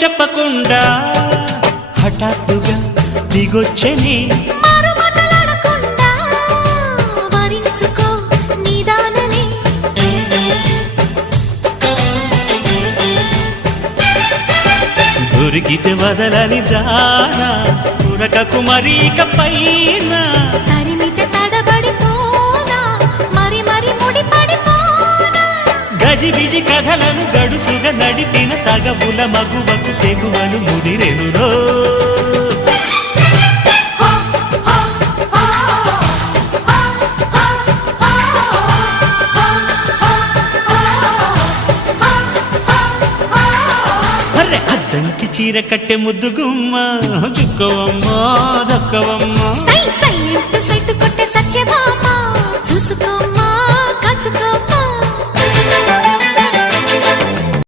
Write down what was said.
చెప్పకుండా హఠాత్తుగా దిగొచ్చని దొరికితే వదలని దానా పురకకు మరీక పైన తరిమితే తడబడిపోనా మరి మరి ముడిపడిపోనా గజిబిజి కథలను గడుసుగా నడిపిన తగవుల మగువకు తెగువను ముడిరెనురో అద్దంకి చీర కట్టె ముద్దు గుమ్మ చుక్కవమ్మా దక్కవమ్మా సై సై అంటూ సైతు కొట్టే సత్యభామ చూసుకో